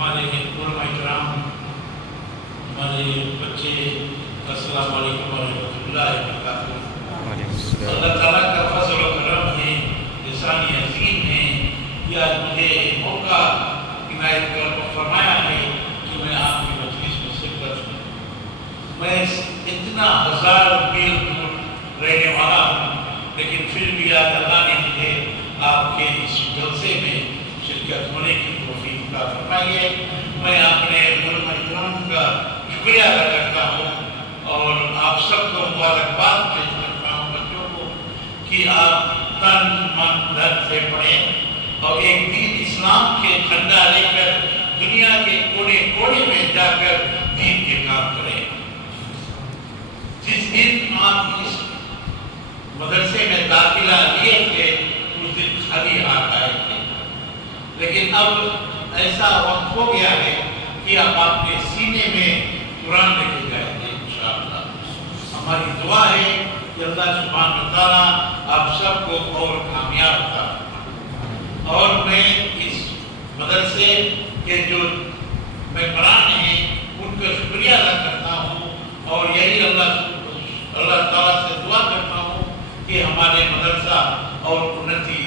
ہمارے علماء کرام، ہمارے بچے، السلام علیکم ورحمۃ اللہ وبرکاتہ۔ اللہ تعالیٰ کا فضل و کرم ہے، احسان عظیم ہے کہ آج مجھے موقع عنایت فرمایا ہے کہ میں آپ کی مجلس میں شرکت کروں۔ میں اتنا ہزار میل دور رہنے والا ہوں، لیکن پھر بھی آج اللہ نے مجھے آپ کے اس جلسے میں شرکت ہونے کی توفیق عطا فرمائی ہے۔ میں اپنے علماء کرام کا شکریہ ادا کرتا ہوں اور آپ سب کو مبارکباد پیش کرتا ہوں بچوں کو کہ آپ تن من دھن سے پڑھیں اور ایک دین اسلام کے جھنڈا لے کر دنیا کے کونے کونے میں جا کر دین کے کام کریں۔ جس دن آپ اس مدرسے میں داخلہ لیے تھے اس دن خالی ہاتھ آئے تھے، لیکن اب ایسا وقت ہو گیا ہے کہ آپ اپنے سینے میں قرآن لے کے جائیں گے انشاءاللہ۔ ہماری دعا ہے کہ اللہ سبحانہ وتعالیٰ آپ سب کو اور کامیاب کرے۔ اور میں اس مدرسے کے جو ممبران ہیں ان کا شکریہ ادا کرتا ہوں اور یہی اللہ تعالیٰ سے دعا کرتا ہوں کہ ہمارے مدرسہ اور انتی